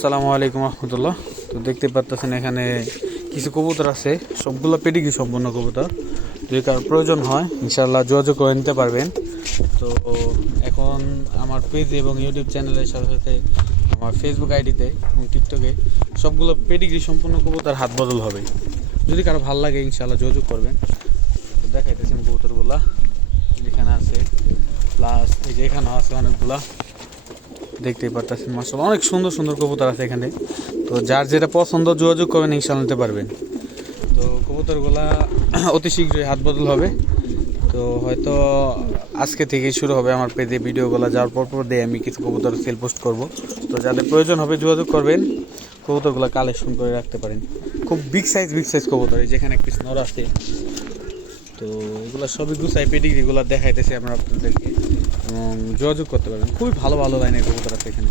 আসসালামু আলাইকুম রহমতুল্লাহ। তো দেখতে পাচ্ছেন এখানে কিছু কবুতর আছে, সবগুলো পেডিগ্রি সম্পন্ন কবুতর। যদি কারোর প্রয়োজন হয় ইনশাআল্লাহ যোগাযোগ করে নিতে পারবেন। তো এখন আমার পেজ এবং ইউটিউব চ্যানেলের সাথে সাথে আমার ফেসবুক আইডিতে এবং টিকটকে সবগুলো পেডিগ্রি সম্পন্ন কবুতর হাত বদল হবে। যদি কারো ভালো লাগে ইনশাআল্লাহ যোগাযোগ করবেন। তো দেখাইতেছি আমি কবুতরগুলা যেখানে আছে, প্লাস এই যে এখানেও আছে অনেকগুলা, দেখতেই পারতেছেন মাশাআল্লাহ অনেক সুন্দর সুন্দর কবুতর আছে এখানে। তো যার যেটা পছন্দ যোগাযোগ করবেন ইনশাআল্লাহ নিতে পারবেন। তো কবুতরগুলা অতি শীঘ্রই হাত বদল হবে। তো হয়তো আজকে থেকেই শুরু হবে আমার পেজে ভিডিওগুলো যাওয়ার পর দিয়ে আমি কিছু কবুতর সেল পোস্ট করব। তো যাদের প্রয়োজন হবে যোগাযোগ করবেন, কবুতরগুলো কালেকশন করে রাখতে পারেন। খুব বিগ সাইজ কবুতর, যেখানে একটি স্নোর আছে। তো এগুলো সবই গুছাই পেডিগ্রিগুলো দেখাইতেছি আমরা আপনাদেরকে, এবং যোগাযোগ করতে পারবেন। খুবই ভালো ভালো লাইনের কবুতর আছে এখানে।